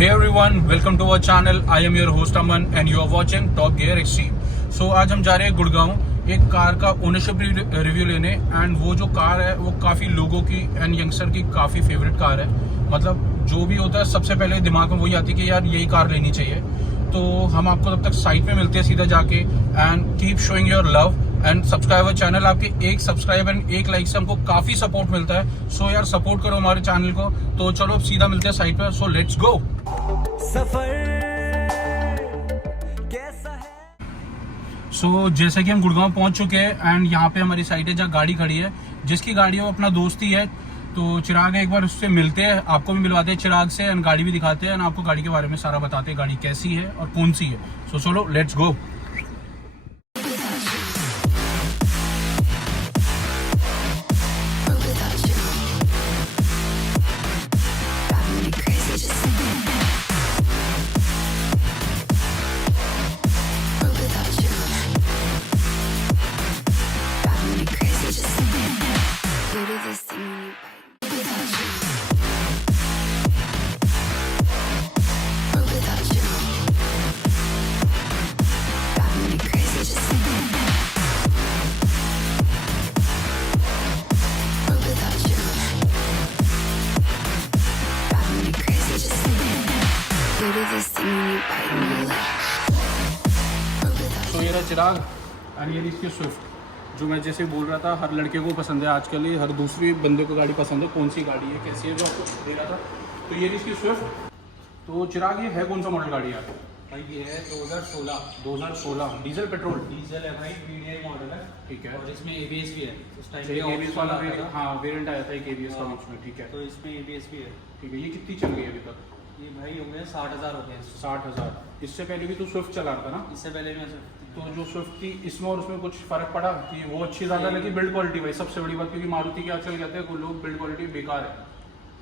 Hey everyone, welcome to our channel. I am your host Aman and you are watching Top Gear Extreme. So आज हम जा रहे हैं गुड़गांव एक car का ओनरशिप रिव्यू लेने एंड वो जो कार है वो काफ़ी लोगों की एंड यंगस्टर की काफ़ी फेवरेट कार है। मतलब जो भी होता है सबसे पहले दिमाग में वही आती है कि यार यही कार लेनी चाहिए। तो हम आपको तब तक साइट पे मिलते हैं सीधा जाके and keep showing your love and subscriber channel. आपके एक सब्सक्राइब एंड एक लाइक से हमको काफी सपोर्ट मिलता है। सो यार सपोर्ट करो हमारे चैनल को। तो चलो अब सीधा मिलते हैं साइट पे। So let's go. सो जैसे कि हम गुड़गांव पहुंच चुके हैं एंड यहाँ पे हमारी साइट है जहाँ गाड़ी खड़ी है। जिसकी गाड़ी है वो अपना दोस्त ही है। तो चिराग है, एक बार उससे मिलते हैं, आपको भी मिलवाते हैं चिराग से एंड गाड़ी भी दिखाते हैं एंड आपको गाड़ी के बारे में सारा बताते हैं गाड़ी कैसी है और कौन सी है। सो चलो लेट्स गो। तो ये रहा चिराग एंड ये इसकी स्विफ्ट जो मैं जैसे बोल रहा था हर लड़के को पसंद है आजकल, ही हर दूसरी बंदे को गाड़ी पसंद है। कौन सी गाड़ी है कैसी है जो आपको दे रहा था। तो ये इसकी स्विफ्ट। तो चिराग ये है कौन सा मॉडल गाड़ी है भाई? ये है 2016 डीजल पेट्रोल? डीजल है भाई, VDI मॉडल है। ठीक है। और इसमें ABS भी है। उस टाइम पे ABS वाला वेरिएंट आया था एक ABS का बीच में। ठीक है। तो इसमें ABS भी है। ठीक है। ये कितनी चल गई अभी तक? ये भाई हो गए 60,000 हो गए। 60,000। इससे पहले भी तो स्विफ्ट चला रहा था ना? इससे पहले मैं तो जो स्विफ्ट थी इसमें और उसमें कुछ फर्क पड़ा कि वो अच्छी ज़्यादा लगी? बिल्ड क्वालिटी भाई सबसे बड़ी बात, क्योंकि मारुति के आजकल कहते हैं कुछ लोग बिल्ड क्वालिटी बेकार है।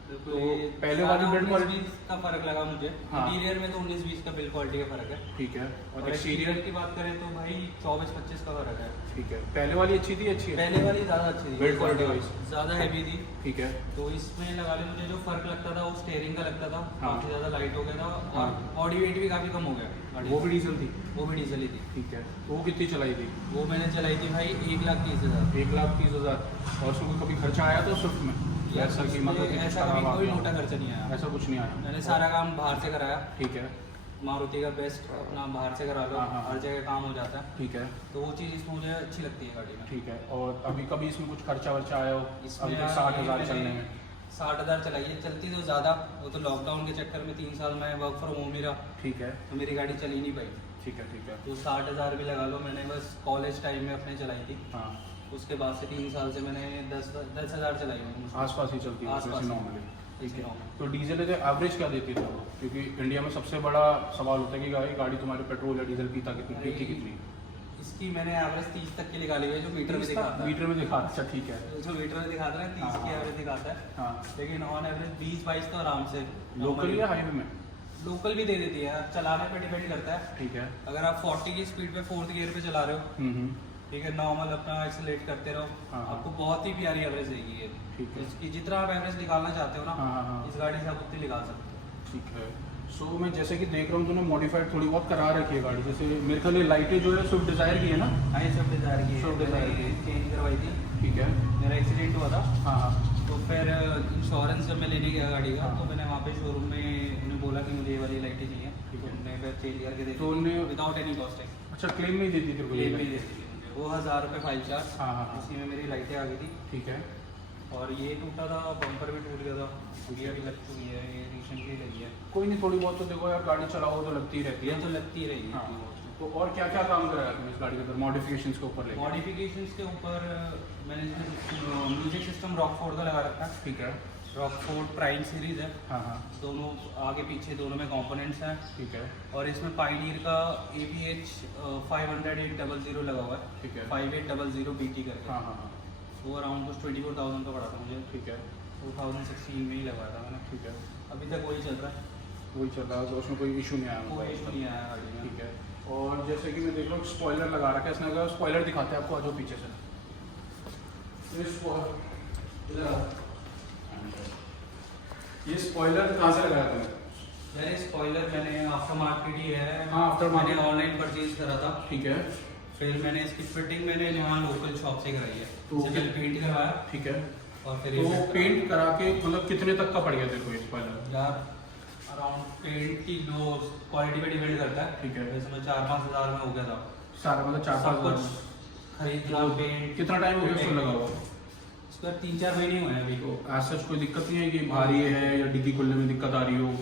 तो पहले वाली बिल्ड क्वालिटी का फर्क लगा मुझे। इंटीरियर में तो 19-20 का बिल्ड क्वालिटी का फर्क है। ठीक है। और एक्सटीरियर की बात करें तो भाई 24-25 का फर्क है। ठीक है। पहले वाली अच्छी थी? अच्छी है। पहले वाली ज़्यादा अच्छी थी, बिल्ड क्वालिटी वाइज ज़्यादा हैवी थी। ठीक है। तो इसमें लगा ले मुझे जो फर्क लगता था वो स्टीयरिंग का लगता था। हाँ। काफ़ी ज़्यादा लाइट हो गया था हाँ। और बॉडी वेट भी काफ़ी कम हो गया। वो भी डीजल थी? वो भी डीजल ही थी। ठीक है। वो कितनी चलाई थी? वो मैंने चलाई थी भाई 1,30,000। 1,30,000। और उसमें कभी खर्चा आया था स्विफ्ट में? ऐसा कि मतलब ऐसा कभी कोई मोटा खर्चा नहीं आया। ऐसा कुछ नहीं आया? मैंने सारा काम बाहर से कराया। ठीक है। मारुति का बेस्ट अपना बाहर से करा लो। हाँ। हर जगह काम हो जाता है। ठीक है। तो वो चीज़ इसमें मुझे अच्छी लगती है गाड़ी में। ठीक है। और अभी कभी इसमें कुछ खर्चा वर्चा आया हो? इसमें अभी तक 60,000 चलने में? 60,000 चलाई है। चलती तो ज़्यादा, वो तो लॉकडाउन के चक्कर में 3 साल में वर्क फ्रॉम होम ही रहा। ठीक है। तो मेरी गाड़ी चली नहीं पाई। ठीक है। ठीक है। तो 60,000 भी लगा लो। मैंने बस कॉलेज टाइम में अपने चलाई थी। हाँ। उसके बाद से 3 साल से मैंने 10,000 चलाई है। आसपास ही चलती है आसपास नॉर्मली? ठीक है। normal। तो डीजल के एवरेज क्या देती है वो? क्योंकि इंडिया में सबसे बड़ा सवाल होता है कि गाड़ी तुम्हारे पेट्रोल या डीजल पीती कितनी? इसकी मैंने एवरेज 30 तक की निकाली हुई है जो मीटर में दिखाता है। मीटर में दिखा? अच्छा ठीक है। जो मीटर में दिखाता है 30 की एवरेज दिखाता है। हाँ। लेकिन ऑन एवरेज 20-22 तो आराम से लोकल या हाईवे में? लोकल भी दे देती है। अब चलाने पे डिपेंड करता है। ठीक है। अगर आप 40 की स्पीड पे 4th गियर पे चला रहे हो, ठीक है, नॉर्मल अपना एक्सेलरेट करते रहो, हाँ। आपको बहुत ही प्यारी एवरेज देगी ये। ठीक है। इसकी जितना आप एवरेज निकालना चाहते हो ना, हाँ। इस गाड़ी से आप उतनी निकाल सकते हो। ठीक है। सो मैं जैसे कि देख रहा हूँ तूने मॉडिफाइड थोड़ी बहुत करा रखी है गाड़ी। जैसे मेरे ख्याल लाइटें जो है स्विफ्ट डिजायर की है ना? हाँ, ये सब डिजायर की है। Swift Desire की चेंज करवाई थी। ठीक है। मेरा एक्सीडेंट हुआ था। हाँ। तो फिर इंश्योरेंस जब मैं लेने गया गाड़ी का, तो मैंने वहाँ पे शोरूम में उन्हें बोला कि मुझे ये वाली लाइटें चाहिए। ठीक है। तो उन्होंने फिर चेंज करके दे तो उन्होंने विदाउट एनी कॉस्ट है। अच्छा क्लेम नहीं देती तेरे को? क्लेम में दे दी मुझे। वो 1,000 रुपये फाइल चार्ज। हाँ। इसी में मेरी लाइटें आ गई थी। ठीक है। और ये टूटा था, बम्पर भी टूट गया था। गियर भी लग चुकी है, ये रिसेंटली लगी है। कोई नहीं, थोड़ी बहुत तो देखो यार गाड़ी चलाओ तो लगती रहती ये है। तो लगती रहेगी। हाँ। तो और क्या क्या काम कराया तुमने इस गाड़ी के अंदर मॉडिफिकेशंस के ऊपर लेके? मॉडिफिकेशंस के ऊपर मैंने म्यूजिक सिस्टम रॉकफोर्ड का लगा रखा है। ठीक है। रॉकफोर्ड प्राइम सीरीज है। हाँ। दोनों आगे पीछे दोनों में कंपोनेंट्स हैं। ठीक है। और इसमें पायनियर का APH 500-800 लगा हुआ है। ठीक है। 5800 BT करके। हाँ। वो अराउंड कुछ 24,000 का पड़ा था मुझे। ठीक है। 2016 में ही लगवाया था मैंने। ठीक है। अभी तक वही चल रहा है। वही चल रहा है, तो उसमें कोई इशू नहीं आया? कोई इशू नहीं आया गाड़ी में। ठीक है। और जैसे कि मैं देख रहा हूँ स्पॉइलर लगा रखा है इसने। अगर स्पॉइलर दिखाते हैं आपको, आ जाओ पीछे से। ये स्पॉइलर कहाँ से लगाया तुमने? मैंने स्पॉइलर मैंने आफ्टर मार्केट ही है। हाँ, after market। मैंने ऑनलाइन परचेज करा था। ठीक है। फिर मैंने इसकी फिटिंग मैंने यहाँ लोकल शॉप से कराई है। तो तो पहले पेंट करवाया ठीक है। और फिर तो पेंट करा के मतलब कितने तक का पड़ गया देखो इस स्पॉइलर? यार अराउंड पेंट की जो क्वालिटी पे डिपेंड करता है। ठीक है। वैसे मैं 4-5 हज़ार में हो गया था सारा मतलब सब 4-5 कुछ हज़ार। खरीदना, पेंट। कितना टाइम हो गया इसको लगा हुआ? इसका 3-4 महीने हुए हैं अभी। तो ऐसा कोई दिक्कत नहीं है कि भारी है या डिग्गी खुलने में दिक्कत आ रही हो?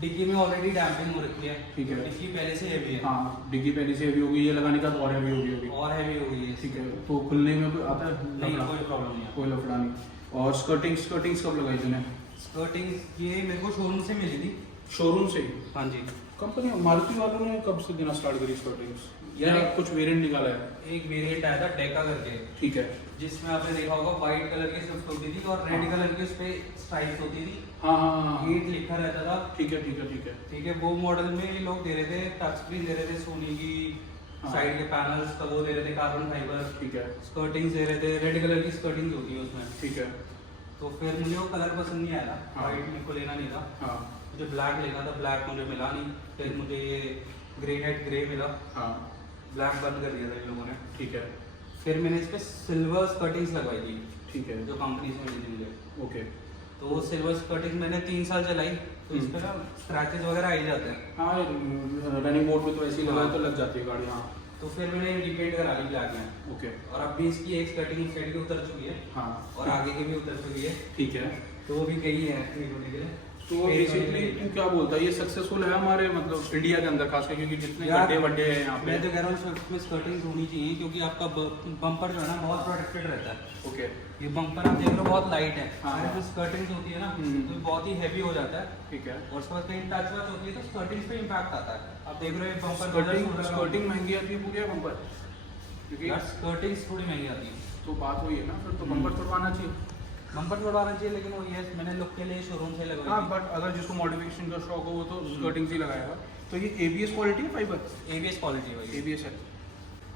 डिग्गी में ऑलरेडी डैम्पिंग हो रखी है। ठीक है। डिग्गी पहले से हैवी है। हाँ, डिग्गी पहले से हैवी होगी, ये लगाने का और हैवी होगी अभी। और हैवी हो गई है। ठीक है। तो खुलने में कोई आता है? नहीं, लफड़ा? कोई प्रॉब्लम नहीं है। कोई लफड़ा नहीं। और स्कर्टिंग्स कब लगाई तूने? स्कर्टिंग ये मेरे को शोरूम से मिली थी। शोरूम से? हाँ जी। कंपनी मारुति वालों ने कब से देना स्टार्ट करी स्कर्टिंग्स? या कुछ वेरिएंट निकाला है? एक वेरिएंट आया था डेका करके, ठीक है। जिसमें आपने देखा होगा व्हाइट कलर की स्विफ्ट होती थी और रेड कलर की उस पे स्ट्राइप्स होती थी। हाँ हाँ हाँ। 8 लिखा रहता था। ठीक है ठीक है ठीक है। ठीक है, वो मॉडल में ये लोग दे रहे थे, टच स्क्रीन दे रहे थे, सोनी की हाँ। साइड के पैनल्स का वो दे रहे थे, कार्बन फाइबर। ठीक है। स्कर्टिंग्स दे रहे थे, रेड कलर की स्कर्टिंग्स होती है उसमें। ठीक है। तो फिर मुझे वो कलर पसंद नहीं आया। हाँ। व्हाइट मेरे को लेना नहीं था। हाँ मुझे ब्लैक लेना था, ब्लैक मुझे मिला नहीं। फिर मुझे ये ग्रेनाइट ग्रे मिला। हाँ। ब्लैक बंद कर दिया था इन लोगों ने। ठीक है। फिर मैंने इस पे सिल्वर स्कर्टिंग्स लगवाई थी, ठीक है। जो कंपनी से मिली थी मुझे। ओके। तो वो सिल्वर स्कर्टिंग मैंने 3 साल चलाई, तो इस पे ना स्क्रैचेस वगैरह आ ही जाते हैं। हाँ, रनिंग मोड में तो ऐसे ही लगा तो लग जाती है गाड़ी। हाँ। तो फिर मैंने रिपेंट करा ली ब्लैक में। ओके। और अब भी इसकी एक स्कर्टिंग साइड की उतर चुकी है हाँ। और आगे की भी उतर चुकी है। ठीक है। तो वो भी गई है ठीक होने के लिए। तो बेसिकली तू क्या बोलता है, ये सक्सेसफुल है हमारे मतलब इंडिया के अंदर खासकर, क्योंकि जितने यार, गड्ढे वड्ढे हैं यहाँ पे? मैं तो कह रहा हूँ स्विफ्ट में स्कर्टिंग होनी चाहिए, क्योंकि आपका बम्पर जो है ना बहुत प्रोटेक्टेड रहता है। ओके। ये बम्पर आप देख रहे हो बहुत लाइट है। हाँ। अगर स्कर्टिंग होती है ना हम्म। तो बहुत ही हैवी हो जाता है। ठीक है। और उसके बाद कहीं टच वच होती है तो स्कर्टिंग पे इम्पैक्ट आता है। आप देख रहे हो बम्पर स्कर्टिंग महंगी आती है पूरी बम्पर, क्योंकि यार स्कर्टिंग थोड़ी महंगी आती है। तो बात वही है ना, फिर तो बम्पर छुड़वाना चाहिए। बम्पर छुड़वाना चाहिए, लेकिन वो ये मैंने लुक के लिए शोरूम से हाँ, लगवाई बट अगर जिसको मॉडिफिकेशन का शौक हो वो तो स्कर्टिंग ही लगाएगा। तो ये ABS क्वालिटी है फाइबर? थी। ABS क्वालिटी है भाई। ABS है।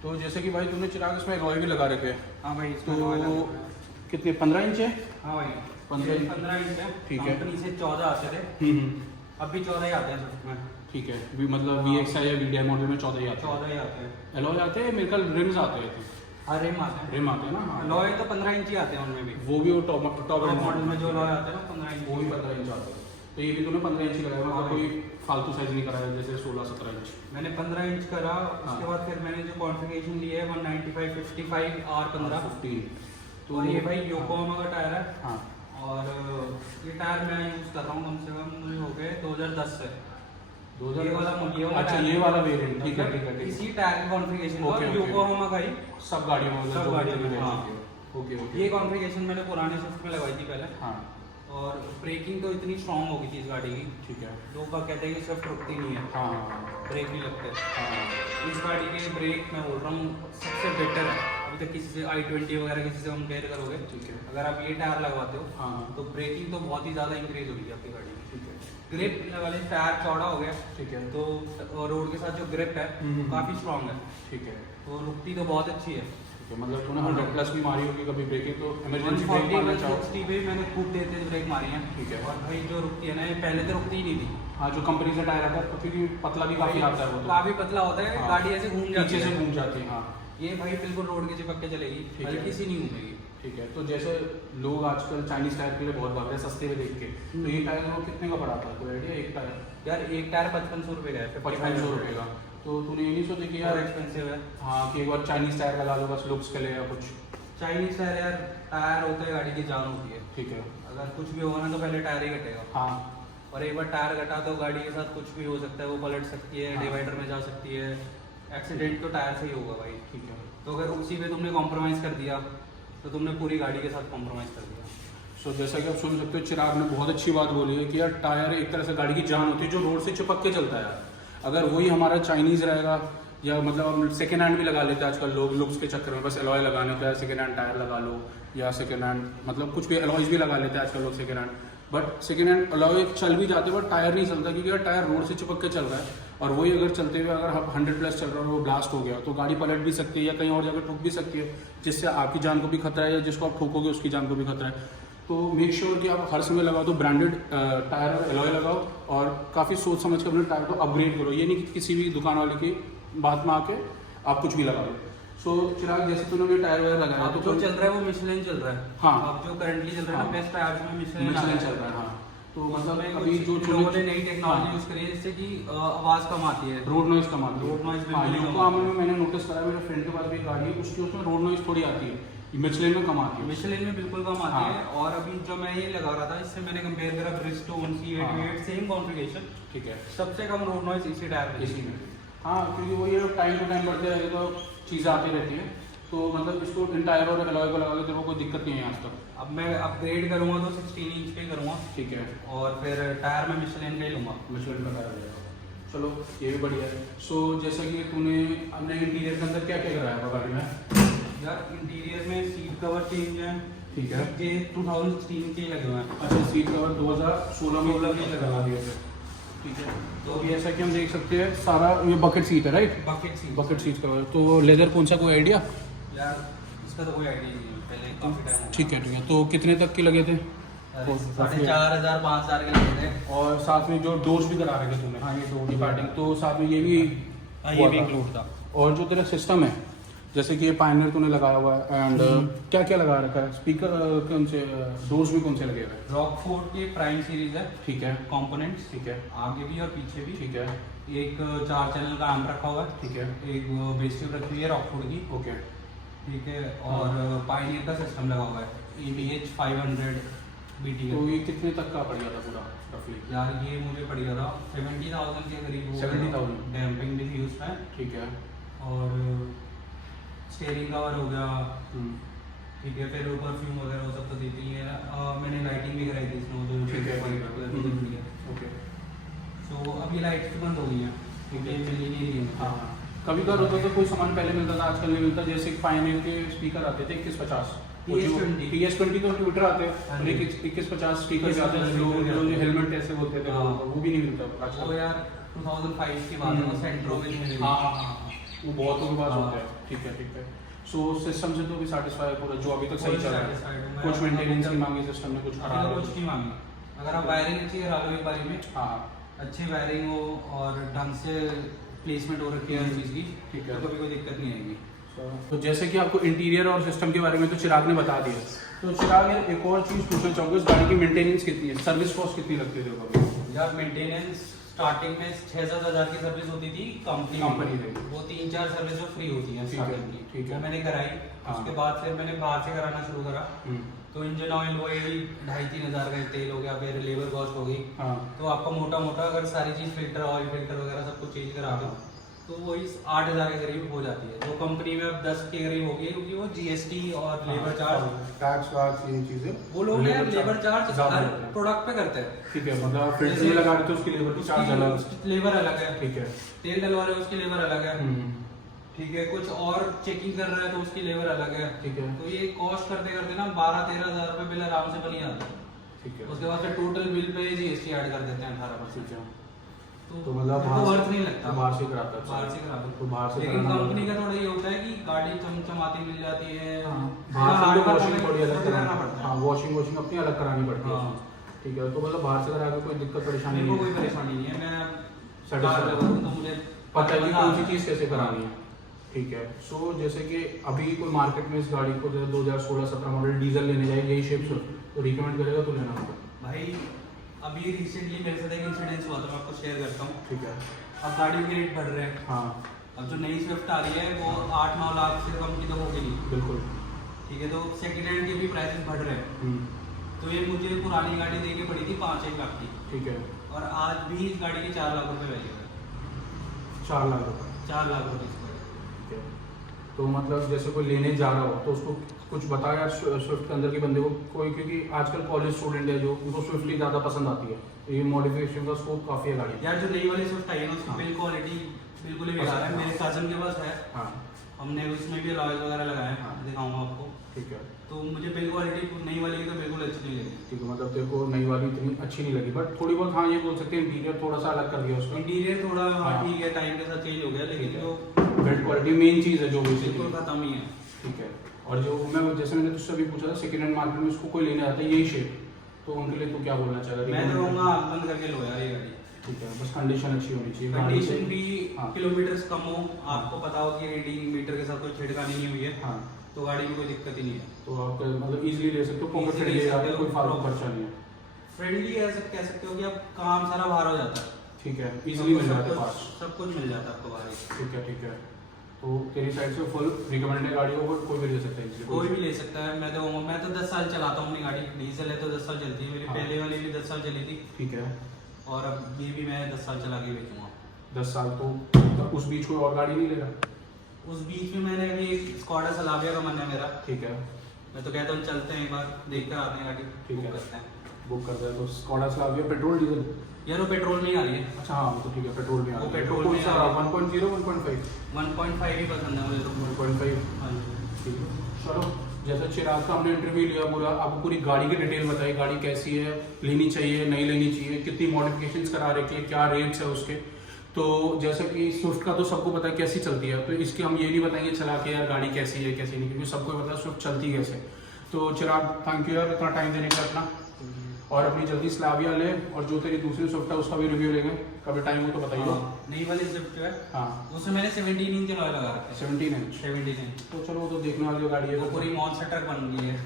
तो जैसे कि भाई तूने चिराग इसमें रॉय भी लगा रखे हैं, हाँ भाई, इसमें तो रॉयल है। कितने 15 इंच है? हाँ भाई, 15 इंच है। ठीक है। कंपनी से 14 आते थे, हम्म। अब भी 14 ही आते हैं स्विफ्ट में। ठीक है। भी मतलब VX या VDI मॉडल में 14 ही आते हैं। 14 ही आते हैं। एलॉय आते हैं, मेरे ख्याल रिम्स आते हैं। हाँ, रिम आते हैं। रिम आते हैं ना? हाँ। लॉय तो 15 इंच ही आते हैं उनमें भी। वो भी वो टॉप टॉप मॉडल में जो लॉय आते हैं ना 15 इंच वो भी 15 इंच आते हैं। तो ये भी तूने 15 इंच ही लगाया, मतलब हाँ। कोई फालतू साइज नहीं कराया जैसे 16-17 इंच? मैंने 15 इंच करा। हाँ। उसके बाद फिर मैंने जो कॉन्फ़िगरेशन ली है 195/55 R15। 15। तो ये भाई योकोहामा का टायर है। हाँ। और ये टायर मैं यूज़ कर रहा हूँ कम से कम मुझे हो गए 2010 से। ये वाला अच्छा, ये वाला वेरिएंट। ठीक है ठीक है ठीक है। इसी टायर की कॉन्फ़िगरेशन ओके, है ओके। योकोहामा का ही। सब गाड़ियों में सब गाड़ियों में, हाँ। Okay okay. ये कॉन्फ़िगरेशन मैंने पुराने स्विफ्ट में लगाई थी पहले। हाँ। और ब्रेकिंग तो इतनी स्ट्रांग हो गई थी इस गाड़ी की। ठीक है। लोग का कहते हैं कि स्विफ्ट रुकती नहीं है, हाँ ब्रेक नहीं लगते। हाँ। इस गाड़ी के ब्रेक मैं बोल रहा हूँ सबसे बेटर है। अभी तक किसी से i20 वगैरह किसी से कंपेयर करोगे, ठीक है। अगर आप ये टायर लगवाते हो हाँ। तो ब्रेकिंग तो बहुत ही ज़्यादा इंक्रीज होगी आपकी गाड़ी की। ठीक है ग्रिप वाले टायर चौड़ा हो गया, ठीक है। तो रोड के साथ जो ग्रिप है हम्म। वो काफ़ी स्ट्रांग है, ठीक है तो रुकती तो बहुत अच्छी है। ठीक है। मतलब तूने 100+ भी मारी होगी कभी ब्रेकिंग, तो इमरजेंसी ब्रेक मारना चाहो? 140 पे मैंने खूब तेज तेज ब्रेक मारी है। ठीक है। और भाई जो रुकती है ना, ये पहले तो रुकती ही नहीं थी। हाँ, जो कंपनी से टायर आता है, क्योंकि पतला भी काफी आता है वो तो। काफी पतला होता है, हाँ। गाड़ी ऐसे घूम जाती पीछे से है। घूम जाती है। हाँ ये भाई बिल्कुल रोड के चिपक के चलेगी, ठीक है। हल्की सी नहीं घूमेगी। ठीक है। तो जैसे लोग आजकल चाइनीज टायर के लिए बहुत भाग रहे हैं सस्ते में देख के, तो ये टायर वो कितने का पड़ा था, कोई आइडिया? एक टायर यार एक टायर 5500 रुपये का है, 5500 रुपये का। तो तूने ये नहीं सोचा कि यार यार एक्सपेंसिव है। हाँ कि एक बार चाइनीज टायर लगा लो बस लुक्स के लिए या कुछ? चाइनीज टायर यार, टायर होता है गाड़ी की जान होती है। ठीक है। अगर कुछ भी होगा ना तो पहले टायर ही कटेगा, हाँ और एक बार टायर कटा तो गाड़ी के साथ कुछ भी हो सकता है, वो पलट सकती है, हाँ। डिवाइडर में जा सकती है, एक्सीडेंट तो टायर से ही होगा भाई। ठीक है। तो अगर उसी पे तुमने कॉम्प्रोमाइज़ कर दिया तो तुमने पूरी गाड़ी के साथ कॉम्प्रोमाइज़ कर दिया। सो जैसा कि आप सुन सकते हो, चिराग ने बहुत अच्छी बात बोली है कि यार टायर एक तरह से गाड़ी की जान होती है जो रोड से चिपक के चलता है। अगर वही हमारा चाइनीज रहेगा, या मतलब सेकेंड हैंड भी लगा लेते हैं आजकल लोग लुक्स के चक्कर में, बस एलॉय लगाने का सेकेंड हैंड टायर लगा लो, या सेकेंड हैंड मतलब कुछ भी एलॉयज भी लगा लेते हैं आजकल लोग second hand, but second hand alloy चल भी जाते हैं बट टायर नहीं चलता, क्योंकि यार टायर रोड से चिपक के चल रहा है। और वही अगर चलते हुए अगर आप 100+ चल रहा है और वो ब्लास्ट हो गया तो गाड़ी पलट भी सकती है या कहीं और जगह ठुक भी सकती है, जिससे आपकी जान को भी खतरा है, या जिसको आप ठोकोगे उसकी जान को भी खतरा है। तो मेक श्योर कि आप हर समय लगाओ तो ब्रांडेड टायर और एलॉय लगाओ, और काफ़ी सोच समझ कर अपने टायर को अपग्रेड करो। ये नहीं कि किसी भी दुकान वाले की बात में आके आप कुछ भी लगा लो। सो चिराग, जैसे तूने ये टायर वायर लगाया अब जो चल रहा है वो मिशेलिन चल रहा है। हाँ। अब जो करंटली चल रहा है ना बेस्ट टायर्स में मिशेलिन चल रहा है। हाँ, तो मतलब अभी जो लोगों ने नई टेक्नोलॉजी यूज करी है जिससे कि आवाज कम आती है, रोड नॉइज कम आती है। रोड नॉइज हाँ, बिल्कुल योकोहामा में मैंने नोटिस करा, मेरे फ्रेंड के पास भी गाड़ी है, उसकी उसमें रोड नॉइज थोड़ी आती है, मिचलिन में कम आती है। मिशेलिन में बिल्कुल कम आती हाँ। है। और अभी जो मैं ये लगा रहा था इससे मैंने कंपेयर करा ब्रिजस्टोन C88 सेम कॉन्फ़िगरेशन, ठीक है, सबसे कम रोड नॉइज इसी टायर में। इसी में। हाँ, क्योंकि वो ये टाइम टू टाइम बढ़ते रहेगा तो चीज़ें आती रहती है, तो मतलब इसको इन टायर और एलॉय को लगा के तेरे को कोई दिक्कत नहीं है आज तक। अब मैं अपग्रेड करूंगा तो 16 इंच पे करूंगा, ठीक है, और फिर टायर में मिशेलिन का ही लूंगा। मिशेलिन का टायर रहेगा। चलो, ये भी बढ़िया है। सो जैसा कि तूने अपने इंटीरियर के अंदर क्या क्या कराया है गाड़ी में? यार इंटीरियर में सीट कवर चेंज है, ठीक है, ये 2016 के लगे हुए हैं। अच्छा, सीट कवर 2016 में 16 में लगा दिए थे, ठीक है। तो तो अभी ऐसा कि हम देख सकते हैं सारा ये बकेट सीट है, राइट? Bucket seat cover. तो लेदर कौन सा, कोई आइडिया? यार इसका तो कोई आइडिया नहीं है, पहले काफी टाइम हो ठीक है, तो कितने तक के लगे थे? गया। 4,500 5,000 के लगे थे। और साथ में जो डोर्स भी करा रहे थे तूने? हाँ, ये डोर डिपार्टिंग, तो साथ में ये भी ये भी इंक्लूड था। और जो तेरा सिस्टम है, जैसे कि ये पायनियर तूने लगाया हुआ है, एंड क्या क्या लगा रखा है? स्पीकर कौन से, डोर्स भी कौन से लगे हुए हैं? रॉकफोर्ड की प्राइम सीरीज है, ठीक है, कंपोनेंट्स, ठीक है, आगे भी और पीछे भी। ठीक है, एक 4 चैनल का एम्प रखा हुआ है, ठीक है, एक बेस ट्यूब रखी हुई है रॉकफोर्ड की, ओके, ठीक है, और पायनियर का सिस्टम लगा हुआ है EBH 500 BT तो का। ये कितने तक का पड़ गया था पूरा रफली? यार ये मुझे पड़ गया था 70,000 के करीब। 70,000 डैम्पिंग भी थी उसमें, ठीक है, और स्टीयरिंग कवर हो गया, हम्म, ठीक है, फिर परफ्यूम वगैरह वो सब तो देती ही है। मैंने लाइटिंग भी कराई थी इसमें, जो ठीक है, वाइट कलर की दिखती है। ओके, तो अब ये लाइट्स भी बंद हो गई हैं, ठीक है। ये मिल ही नहीं रही है। हाँ, कभी कभार होता था कोई सामान पहले मिलता था, आजकल नहीं मिलता। जैसे पायनियर के स्पीकर आते थे 2150, PS20 PS20 तो ट्विटर आते हैं, हाँ और जी। 2150 स्पीकर भी आते हैं, 2150 जो जो हेलमेट ऐसे बोलते थे, हाँ। वो भी नहीं मिलता वो आजकल। यार 2005 की बात है, वो सेंट्रो में नहीं मिली। हाँ हाँ हाँ, वो बहुतों के पास हाँ। होता है, ठीक है, ठीक है। सो सिस्टम से तो भी सेटिस्फाई है पूरा, जो अभी तक सही कोई चल रहा satisfied हूँ है? मैं। कुछ मेंटेनेंस की मांगी सिस्टम में, कुछ अभी खराब तो है? कुछ नहीं मांगी। अगर आप वायरिंग अच्छी करा लो एक बारी में, हाँ, अच्छी वायरिंग हो और ढंग से प्लेसमेंट हो रखी है हर चीज़ की, ठीक है। तो कभी कोई दिक्कत नहीं आएगी। तो जैसे कि आपको इंटीरियर और सिस्टम के बारे में तो चिराग ने बता दिया, तो चिराग यार एक और चीज़ पूछना चाहूँगा, इस गाड़ी की मेंटेनेंस कितनी है, सर्विस कॉस्ट कितनी लगती है देखो? यार मेंटेनेंस स्टार्टिंग में 6-7 हज़ार की सर्विस होती थी कंपनी कंपनी में, में। वो 3-4 सर्विस फ्री होती हैं ठीक है, स्टार्टिंग की, ठीक है। वो मैंने कराई। हाँ। उसके बाद फिर मैंने बाहर से कराना शुरू करा, तो इंजन ऑयल वो यही 2,500-3 हज़ार का तेल हो गया, फिर लेबर कॉस्ट हो गई, हाँ, तो आपका मोटा मोटा अगर सारी चीज़ फिल्टर ऑयल फिल्टर वगैरह सब कुछ चेंज करा दो तो वही 8,000 के करीब हो जाती है, जो कंपनी में अब 10 के करीब होगी, क्योंकि वो GST और लेबर चार्ज, टैक्स वाक्स ये चीजें वो लोग Labor लेबर चार्ज ज़्यादा हर होता है। प्रोडक्ट पे करते हैं। ठीक है, मतलब फिल्टर में लगा रहे तो उसकी लेबर की चार्ज अलग, उसकी लेबर अलग है, ठीक है, तेल डलवा रहे हो उसकी लेबर अलग है, हम्म, ठीक है, कुछ और चेकिंग कर रहे हैं तो उसकी लेबर अलग है, ठीक है, तो ये कॉस्ट करते करते ना 12-13 हज़ार रुपये बिल आराम से बनी जाता है। ठीक है, उसके बाद फिर total bill pay GST add कर देते हैं 18%। ठीक है। तो मतलब तो वर्थ नहीं लगता, बाहर से कराता है, बाहर से करा दो। तो बाहर से लेकिन कराना कंपनी का थोड़ा ये होता है कि गाड़ी चमचमाती मिल जाती है, बाहर से तो वॉशिंग थोड़ी अलग करना करानी पड़ता हाँ, है। वॉशिंग अपनी अलग करानी पड़ती है, हाँ। ठीक है। तो मतलब बाहर से करा के कोई दिक्कत परेशानी मेरे को कोई नहीं है, परेशानी नहीं है, मैं Satisfied कार लगाऊं तो मुझे पता है कि मजा कौन आता सी है। चीज़ कैसे करानी है, ठीक है। सो जैसे कि अभी कोई मार्केट में इस गाड़ी को 2016-17 मॉडल डीजल लेने जाए यही शेप तो रिकमेंड करेगा तो लेना होगा? भाई अभी रिसेंटली मेरे साथ एक इंसिडेंस हुआ था, मैं आपको शेयर करता हूँ। ठीक है, अब गाड़ियों के रेट बढ़ रहे हैं, हाँ, अब जो नई स्विफ्ट आ रही है वो 8-9 लाख से कम की तो होगी नहीं, बिल्कुल, ठीक है, तो सेकेंड हैंड के भी प्राइसेस बढ़ रहे हैं। तो ये मुझे पुरानी गाड़ी देके पड़ी थी 5-1 लाख की, ठीक है, और आज भी इस गाड़ी की 4 लाख रुपए वैल्यू है, 4 लाख रुपये, 4 लाख रुपए इस गाड़ी ठीक है। तो मतलब जैसे कोई लेने जा रहा हो तो उसको कुछ बता यार स्विफ्ट के अंदर के बंदे को कोई, क्योंकि आजकल कॉलेज स्टूडेंट है जो उनको स्विफ्ट ही ज़्यादा पसंद आती है, ये मॉडिफिकेशन का स्कोप काफ़ी है गाड़ी। की। यार जो नई वाली स्विफ्ट आई है ना उसकी हाँ। बिल्ड क्वालिटी बिल्कुल ही बेकार है, मेरे कजन के पास है, हाँ, हमने उसमें भी अलॉयज वगैरह लगाए हैं, हाँ। दिखाऊंगा आपको। ठीक है, तो मुझे बिल्ड क्वालिटी नई वाली की तो बिल्कुल अच्छी नहीं लगी। ठीक है, मतलब तेरे को नई वाली इतनी अच्छी नहीं लगी, बट थोड़ी बहुत हाँ ये बोल सकते हैं इंटीरियर थोड़ा सा अलग कर दिया उसका, इंटीरियर थोड़ा हाँ। ठीक है, टाइम के साथ चेंज हो गया, लेकिन ठीक है। जो बिल्ड क्वालिटी मेन चीज़ है जो बिल्कुल बेसिकली, खत्म ही है। ठीक है। और जो मैं जैसे मैंने तुझसे अभी पूछा था सेकंड हैंड मार्केट में उसको कोई लेने आता है यही शेप, तो उनके लिए तू क्या बोलना चाहेगा? मैं तो कहूँगा आप बंद करके लो यार ये गाड़ी। ठीक है, बस कंडीशन अच्छी होनी चाहिए, कंडीशन भी हाँ। किलोमीटर कम हो, आपको पता हो कि रीडिंग मीटर के साथ कोई छेड़खानी नहीं हुई है, हाँ, तो गाड़ी में कोई दिक्कत ही नहीं है। तो आप मतलब इजीली ले सकते हो, पॉकेट Easily फ्रेंडली ले है, सकते हो, कोई फालतू खर्चा नहीं है। फ्रेंडली ऐसा कह सकते हो कि अब काम सारा बाहर हो जाता है, ठीक है, इजीली मिल जाता है सब पास। सब कुछ मिल जाता है आपको बाहर ही। ठीक है, ठीक है। तो तेरी साइड से फुल रिकमेंडेड गाड़ी हो, कोई भी ले सकता है easily, कोई भी ले सकता है। मैं तो 10 साल चलाता हूँ अपनी गाड़ी, डीजल है तो 10 साल चलती है मेरी। हाँ। पहले वाली भी 10 साल चली थी, ठीक है। और अब ये भी मैं 10 साल चला के बेचूंगा। 10 साल तो उस बीच कोई और गाड़ी नहीं लेगा? उस बीच में मैंने अभी स्कॉडा सलाविया का मन है मेरा, ठीक है, मैं तो कहता हूँ चलते हैं एक बार, देख कर आते हैं गाड़ी, ठीक बुक है। करते हैं। बुक कर दिया। तो स्कॉडा स्लाविया पेट्रोल डीजल? यार वो पेट्रोल में ही आ रही है। अच्छा हाँ, वो तो ठीक है, पेट्रोल में आ वो रही है। पेट्रोल तो कौन में सा आ रही है। 1.0 1.5? 1.5 ही पसंद है मुझे तो। 1.5। हाँ जी। ठीक है, चलो जैसे चिराग का हमने इंटरव्यू लिया पूरा, आपको पूरी गाड़ी की डिटेल बताई, गाड़ी कैसी है, लेनी चाहिए नहीं लेनी चाहिए, कितनी मॉडिफिकेशंस करा रखी है, क्या रेट्स है उसके। तो जैसे कि स्विफ्ट का तो सबको पता है कैसी चलती है, तो इसके हम ये नहीं बताएंगे चला के यार गाड़ी कैसी है कैसी नहीं, क्योंकि सबको पता है स्विफ्ट चलती कैसे। तो चिराग थैंक यू यार इतना टाइम देने का अपना, और अपनी जल्दी स्लाविया ले, और जो तेरी दूसरी स्विफ्ट है उसका भी रिव्यू लेंगे, कभी टाइम हो तो बताइए। हाँ, नई वाली स्विफ्ट जो है हाँ, उसमें मैंने 17 इंच अलॉय लगा रखे हैं। 17 इंच। 17 इंच तो चलो वो तो देखने वाली गाड़ी है, वो पूरी मॉन्स्टर ट्रक बन गई है।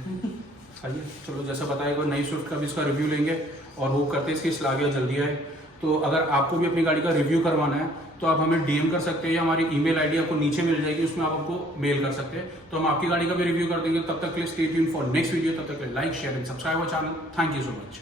सही है। चलो जैसा बताएगा नई स्विफ्ट का भी इसका रिव्यू लेंगे, और वो करते हैं इसकी स्लाविया जल्दी आए। तो अगर आपको भी अपनी गाड़ी का रिव्यू करवाना है तो आप हमें डीएम कर सकते हैं, या हमारी ईमेल आईडी आपको नीचे मिल जाएगी, उसमें आप हमको मेल कर सकते हैं, तो हम आपकी गाड़ी का भी रिव्यू कर देंगे। तब तक के लिए stay tuned for next video, तब तक के लिए like share and subscribe our channel. Thank you so much.